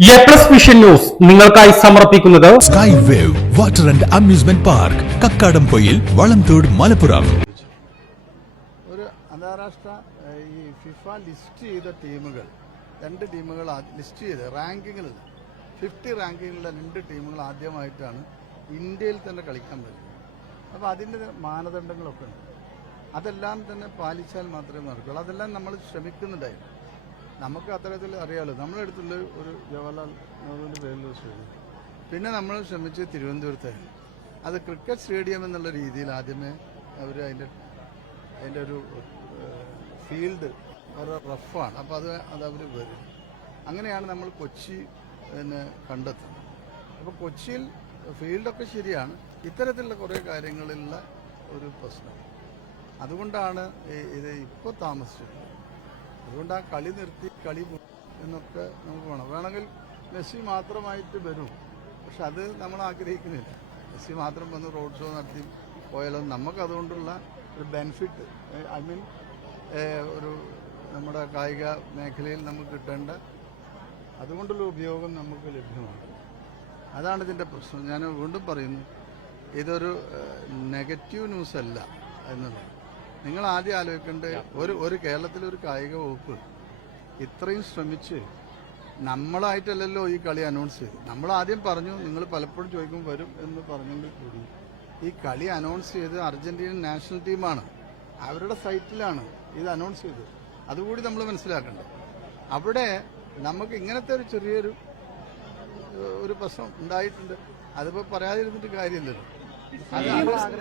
A plus vision news നിങ്ങൾക്കായി സമർപ്പിക്കുന്നത് sky wave water and amusement park Kakkadampoyil Valamthode Malappuram. ഒരു അന്താരാഷ്ട്ര ഈ ഫിഫ ലിസ്റ്റ് ചെയ്ത ടീമുകൾ രണ്ട് ടീമുകൾ ലിസ്റ്റ് ചെയ്ത് റാങ്കിങ്ങിൽ ഫിഫ്റ്റി റാങ്കിങ്ങിലുള്ള രണ്ട് ടീമുകൾ ആദ്യമായിട്ടാണ് ഇന്ത്യയിൽ തന്നെ കളിക്കാൻ പറ്റുന്നത് അപ്പോൾ അതിന്റെ മാനദണ്ഡങ്ങളൊക്കെ ഉണ്ട്. അതെല്ലാം തന്നെ പാലിച്ചാൽ മാത്രമേ നടക്കുള്ളൂ. അതെല്ലാം നമ്മൾ ശ്രമിക്കുന്നുണ്ടായിരുന്നു. നമുക്ക് അത്തരത്തിൽ അറിയാമല്ലോ നമ്മുടെ അടുത്തുള്ള ഒരു ജവഹർലാൽ നെഹ്റുവിന്റെ പേരിലുള്ള സ്റ്റേഡിയം. പിന്നെ നമ്മൾ ശ്രമിച്ച് തിരുവനന്തപുരത്തായിരുന്നു അത് ക്രിക്കറ്റ് സ്റ്റേഡിയം എന്നുള്ള രീതിയിൽ ആദ്യമേ അവർ അതിന്റെ അതിന്റെ ഒരു ഫീൽഡ് വളരെ റഫാണ്. അപ്പോൾ അത് അത് അവർ വരും. അങ്ങനെയാണ് നമ്മൾ കൊച്ചി പിന്നെ കണ്ടെത്തുന്നത്. അപ്പോൾ കൊച്ചിയിൽ ഫീൽഡൊക്കെ ശരിയാണ്. ഇത്തരത്തിലുള്ള കുറേ കാര്യങ്ങളിലുള്ള ഒരു പ്രശ്നം. അതുകൊണ്ടാണ് ഇത് ഇപ്പോൾ താമസിച്ചത്. അതുകൊണ്ട് ആ കളി നിർത്തി കളി എന്നൊക്കെ നമുക്ക് വേണം. വേണമെങ്കിൽ മെസ്സി മാത്രമായിട്ട് വരും. പക്ഷെ അത് നമ്മൾ ആഗ്രഹിക്കുന്നില്ല. മെസ്സി മാത്രം വന്ന് റോഡ് ഷോ നടത്തി പോയാലും. നമുക്ക് അതുകൊണ്ടുള്ള ഒരു ബെനിഫിറ്റ് ഐ മീൻ ഒരു നമ്മുടെ കായിക മേഖലയിൽ നമുക്ക് കിട്ടേണ്ട അതുകൊണ്ടുള്ള ഉപയോഗം നമുക്ക് ലഭ്യമാണ്. അതാണ് ഇതിന്റെ പ്രശ്നം. ഞാൻ വീണ്ടും പറയുന്നു ഇതൊരു നെഗറ്റീവ് ന്യൂസ് അല്ല എന്നുള്ളത്. നിങ്ങൾ ആദ്യം ആലോചിക്കേണ്ടത് ഒരു ഒരു കേരളത്തിലെ ഒരു കായിക വകുപ്പ് ഇത്രയും ശ്രമിച്ച് നമ്മളായിട്ടല്ലല്ലോ ഈ കളി അനൗൺസ് ചെയ്ത് നമ്മൾ ആദ്യം പറഞ്ഞു നിങ്ങൾ പലപ്പോഴും ചോദിക്കും വരും എന്ന് പറഞ്ഞെങ്കിൽ കൂടി. ഈ കളി അനൗൺസ് ചെയ്ത് അർജന്റീന നാഷണൽ ടീമാണ് അവരുടെ സൈറ്റിലാണ് ഇത് അനൗൺസ് ചെയ്തത്. അതുകൂടി നമ്മൾ മനസ്സിലാക്കേണ്ടത്. അവിടെ നമുക്ക് ഇങ്ങനത്തെ ഒരു ചെറിയൊരു ഒരു പ്രശ്നം ഉണ്ടായിട്ടുണ്ട്. അതിപ്പോൾ പറയാതിരുന്നിട്ട് കാര്യമില്ലല്ലോ.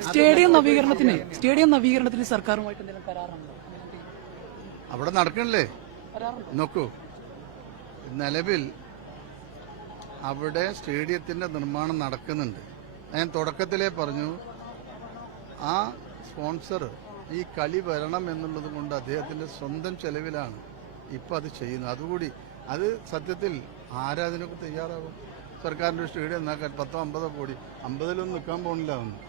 സ്റ്റേഡിയം നവീകരണത്തിന് സ്റ്റേഡിയം നവീകരണത്തിന് സർക്കാരുമായിട്ട് എന്തെങ്കിലും കരാറുണ്ടോ? അവിടെ നടക്കണില്ലേ? നോക്കൂ. നിലവിൽ അവിടെ സ്റ്റേഡിയത്തിന്റെ നിർമ്മാണം നടക്കുന്നുണ്ട്. ഞാൻ തുടക്കത്തിലേ പറഞ്ഞു ആ സ്പോൺസർ ഈ കളി വരണം എന്നുള്ളത് കൊണ്ട് അദ്ദേഹത്തിന്റെ സ്വന്തം ചെലവിലാണ് ഇപ്പൊ അത് ചെയ്യുന്നത്. അതുകൂടി അത് സത്യത്തിൽ ആരാധനക്ക് തയ്യാറാകും? സർക്കാരിന്റെ ഒരു സ്റ്റേഡിയം എന്നാക്കാൻ പത്തോ അമ്പതോ കോടി. അമ്പതിലൊന്നും നിൽക്കാൻ പോണില്ല ഒന്നും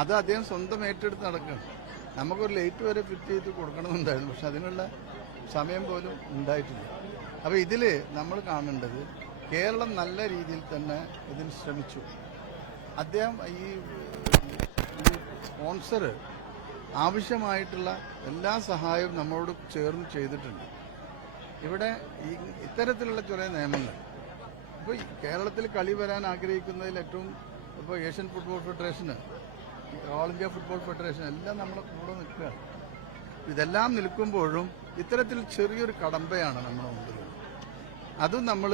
അത് അദ്ദേഹം സ്വന്തം ഏറ്റെടുത്ത് നടക്കുകയാണ്. നമുക്കൊരു ലൈറ്റ് വരെ ഫിറ്റ് ചെയ്ത് കൊടുക്കണമെന്നുണ്ടായിരുന്നു. പക്ഷെ അതിനുള്ള സമയം പോലും ഉണ്ടായിട്ടില്ല. അപ്പോൾ ഇതിൽ നമ്മൾ കാണേണ്ടത് കേരളം നല്ല രീതിയിൽ തന്നെ ഇതിന് ശ്രമിച്ചു. അദ്ദേഹം ഈ സ്പോൺസർ ആവശ്യമായിട്ടുള്ള എല്ലാ സഹായവും നമ്മളോട് ചേർന്ന് ചെയ്തിട്ടുണ്ട്. ഇവിടെ ഇത്തരത്തിലുള്ള കുറേ നിയമങ്ങൾ ഇപ്പോൾ കേരളത്തിൽ കളി വരാൻ ആഗ്രഹിക്കുന്നതിൽ ഏറ്റവും ഇപ്പോൾ ഏഷ്യൻ ഫുട്ബോൾ ഫെഡറേഷന് ഓൾ ഇന്ത്യ ഫുട്ബോൾ ഫെഡറേഷൻ എല്ലാം നമ്മളെ കൂടെ നിൽക്കുക ഇതെല്ലാം നിൽക്കുമ്പോഴും ഇത്തരത്തിൽ ചെറിയൊരു കടമ്പയാണ് നമ്മുടെ മുമ്പിൽ അതും നമ്മൾ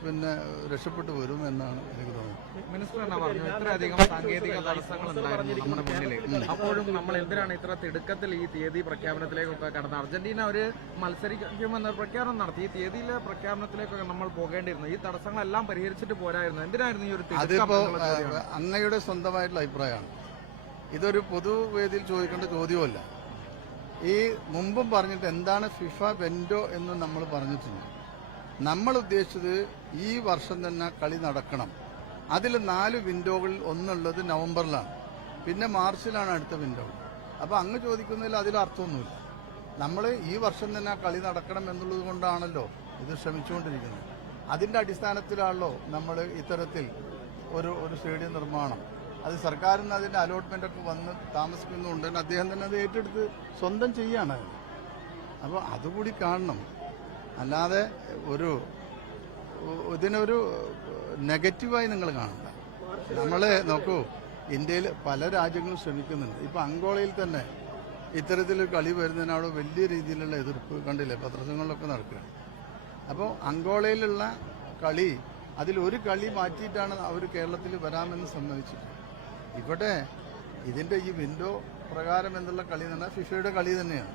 പിന്നെ രക്ഷപ്പെട്ടു വരും എന്നാണ് എനിക്ക് തോന്നുന്നത്. മിനിസ്റ്റർ എന്നാ പറഞ്ഞു ഇത്രയധികം സാങ്കേതിക തടസ്സങ്ങൾ ഉണ്ടായിരുന്നു നമ്മുടെ മുന്നിൽ അപ്പോഴും നമ്മൾ എന്തിനാണ് ഇത്ര തിടുക്കത്തിൽ ഈ തീയതി പ്രഖ്യാപനത്തിലേക്കൊക്കെ കടന്നത് അർജന്റീന ഒരു മത്സരിക്കുമെന്ന പ്രഖ്യാപനം നടത്തി. ഈ തീയതിയിലെ പ്രഖ്യാപനത്തിലേക്കൊക്കെ നമ്മൾ പോകേണ്ടിയിരുന്നു. ഈ തടസ്സങ്ങളെല്ലാം പരിഹരിച്ചിട്ട് പോരായിരുന്നു. എന്തിനായിരുന്നു ഈ ഒരു അതിപ്പോ അങ്ങയുടെ സ്വന്തമായിട്ടുള്ള അഭിപ്രായമാണ്. ഇതൊരു പൊതുവേദിയിൽ ചോദിക്കേണ്ട ചോദ്യമല്ല. ഈ മുമ്പും പറഞ്ഞിട്ട് എന്താണ് ഫിഫ ബെൻഡോ എന്ന് നമ്മൾ പറഞ്ഞിട്ടുണ്ട്. നമ്മൾ ഉദ്ദേശിച്ചത് ഈ വർഷം തന്നെ കളി നടക്കണം. അതിൽ നാല് വിൻഡോകളിൽ ഒന്നുള്ളത് നവംബറിലാണ്. പിന്നെ മാർച്ചിലാണ് അടുത്ത വിൻഡോ അപ്പോൾ അങ്ങ് ചോദിക്കുന്നതിൽ അതിൽ അർത്ഥമൊന്നുമില്ല. നമ്മൾ ഈ വർഷം തന്നെ കളി നടക്കണം എന്നുള്ളത് കൊണ്ടാണല്ലോ ഇത് ശ്രമിച്ചുകൊണ്ടിരിക്കുന്നത്. അതിന്റെ അടിസ്ഥാനത്തിലാണല്ലോ നമ്മൾ ഇത്തരത്തിൽ ഒരു ഒരു സ്റ്റേഡിയം നിർമ്മാണം. അത് സർക്കാരിന് അതിന്റെ അലോട്ട്മെന്റ് ഒക്കെ വന്ന് താമസിക്കുന്നുണ്ട്. അദ്ദേഹം തന്നെ അത് ഏറ്റെടുത്ത് സ്വന്തം ചെയ്യാണ്. അപ്പോൾ അതുകൂടി കാണണം. അല്ലാതെ ഒരു ഇതിനൊരു നെഗറ്റീവായി നിങ്ങൾ കാണണ്ട. നമ്മൾ നോക്കൂ ഇന്ത്യയിൽ പല രാജ്യങ്ങളും ശ്രമിക്കുന്നുണ്ട്. ഇപ്പം അങ്കോളയിൽ തന്നെ ഇത്തരത്തിലൊരു കളി വരുന്നതിന് അവിടെ വലിയ രീതിയിലുള്ള എതിർപ്പ് കണ്ടില്ലേ? പത്രസങ്ങളിലൊക്കെ നടക്കുകയാണ്. അപ്പോൾ അങ്കോളയിലുള്ള കളി അതിൽ ഒരു കളി മാറ്റിയിട്ടാണ് അവർ കേരളത്തിൽ വരാമെന്ന് സമ്മതിച്ചത് ഇവിടെ ഇതിന്റെ ഈ വിൻഡോ പ്രകാരം എന്നുള്ള കളി പറഞ്ഞാൽ ഫിഫയുടെ കളി തന്നെയാണ്.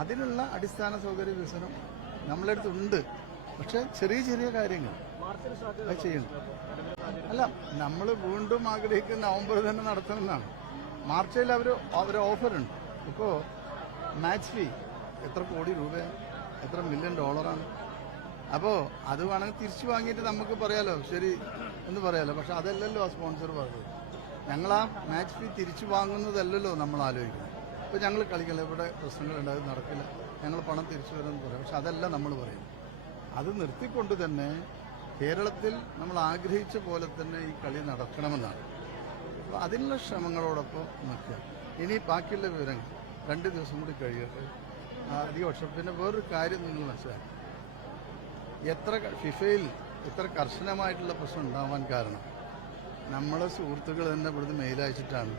അതിനുള്ള അടിസ്ഥാന സൗകര്യ വികസനം നമ്മളെ അടുത്തുണ്ട് പക്ഷെ ചെറിയ ചെറിയ കാര്യങ്ങൾ ചെയ്യണം. അല്ല നമ്മൾ വീണ്ടും ആഗ്രഹിക്കുന്ന നവംബർ തന്നെ നടത്തണമെന്നാണ്. മാർച്ചിൽ അവർ അവർ ഓഫറുണ്ട്. ഇപ്പോൾ മാച്ച് ഫീ എത്ര കോടി രൂപയാണ്? എത്ര മില്യൺ ഡോളറാണ് അപ്പോൾ അത് വേണമെങ്കിൽ തിരിച്ചു വാങ്ങിയിട്ട് നമുക്ക് പറയാലോ. ശരി എന്ന് പറയാലോ. പക്ഷെ അതല്ലല്ലോ ആ സ്പോൺസർ പറഞ്ഞത്. ഞങ്ങൾ ആ മാച്ച് ഫീ തിരിച്ചു വാങ്ങുന്നതല്ലല്ലോ നമ്മൾ ആലോചിക്കുന്നത് ഇപ്പോൾ ഞങ്ങൾ കളിക്കില്ല? ഇവിടെ പ്രശ്നങ്ങൾ ഉണ്ടായത് നടക്കില്ല. ഞങ്ങൾ പണം തിരിച്ചു വരുമെന്ന് പറയും. പക്ഷെ അതല്ല നമ്മൾ പറയും അത് നിർത്തിക്കൊണ്ട് തന്നെ കേരളത്തിൽ നമ്മൾ ആഗ്രഹിച്ച പോലെ തന്നെ ഈ കളി നടക്കണമെന്നാണ്. അപ്പോൾ അതിനുള്ള ശ്രമങ്ങളോടൊപ്പം നിൽക്കുക. ഇനി ബാക്കിയുള്ള വിവരങ്ങൾ രണ്ട് ദിവസം കൂടി കഴിയട്ടെ. അധിക വർഷം പിന്നെ വേറൊരു കാര്യം നിങ്ങൾ മനസ്സിലാക്കി എത്ര ഫിഫയിൽ ഇത്ര കർശനമായിട്ടുള്ള പ്രശ്നം ഉണ്ടാവാൻ കാരണം നമ്മളെ സുഹൃത്തുക്കൾ തന്നെ ഇവിടുന്ന് മെയിലയച്ചിട്ടാണ്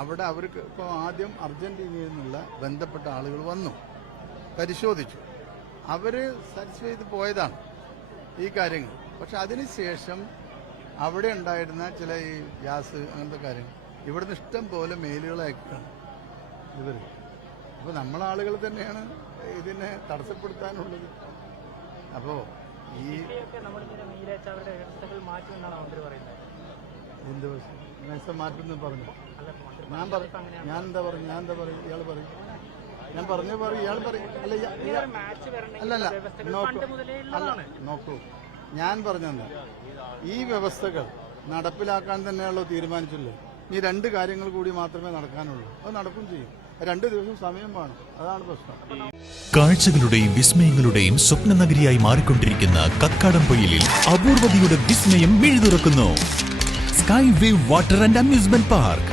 അവിടെ അവർക്ക് ഇപ്പോൾ ആദ്യം അർജന്റീനയിൽ നിന്നുള്ള ബന്ധപ്പെട്ട ആളുകൾ വന്നു. പരിശോധിച്ചു. അവർ സാറ്റിസ്ഫൈ ചെയ്ത് പോയതാണ് ഈ കാര്യങ്ങൾ. പക്ഷെ അതിനുശേഷം അവിടെ ഉണ്ടായിരുന്ന ചില ഈ ഗ്യാസ് അങ്ങനത്തെ കാര്യങ്ങൾ ഇവിടുന്ന് ഇഷ്ടം പോലെ മെയിലുകൾ അയക്കുകയാണ് ഇവർ അപ്പോൾ നമ്മളാളുകൾ തന്നെയാണ് ഇതിനെ തടസ്സപ്പെടുത്താനുള്ളത്. അപ്പോൾ ഈ എന്ത് മാറ്റുമെന്ന് പറഞ്ഞു? ഞാൻ പറഞ്ഞു ഞാൻ എന്താ പറഞ്ഞു ഞാൻ എന്താ പറയും ഇയാൾ പറയും. ഞാൻ പറഞ്ഞ പറയും ഇയാൾ പറയും അല്ല അല്ലല്ല നോക്കൂ. അല്ല നോക്കൂ. ഞാൻ പറഞ്ഞെന്ന് ഈ വ്യവസ്ഥകൾ നടപ്പിലാക്കാൻ തന്നെയാണല്ലോ തീരുമാനിച്ചുള്ളൂ ഈ രണ്ട് കാര്യങ്ങൾ കൂടി മാത്രമേ നടക്കാനുള്ളൂ. അത് നടക്കും ചെയ്യും. രണ്ട് ദിവസം സമയം വേണം. അതാണ് പ്രശ്നം. കാഴ്ചകളുടെയും വിസ്മയങ്ങളുടെയും സ്വപ്ന നഗരിയായി മാറിക്കൊണ്ടിരിക്കുന്ന കക്കാടംപൊയിലിൽ അപൂർവതയുടെ വിസ്മയം മിഴുതുറക്കുന്നു. Sky wave water and amusement park.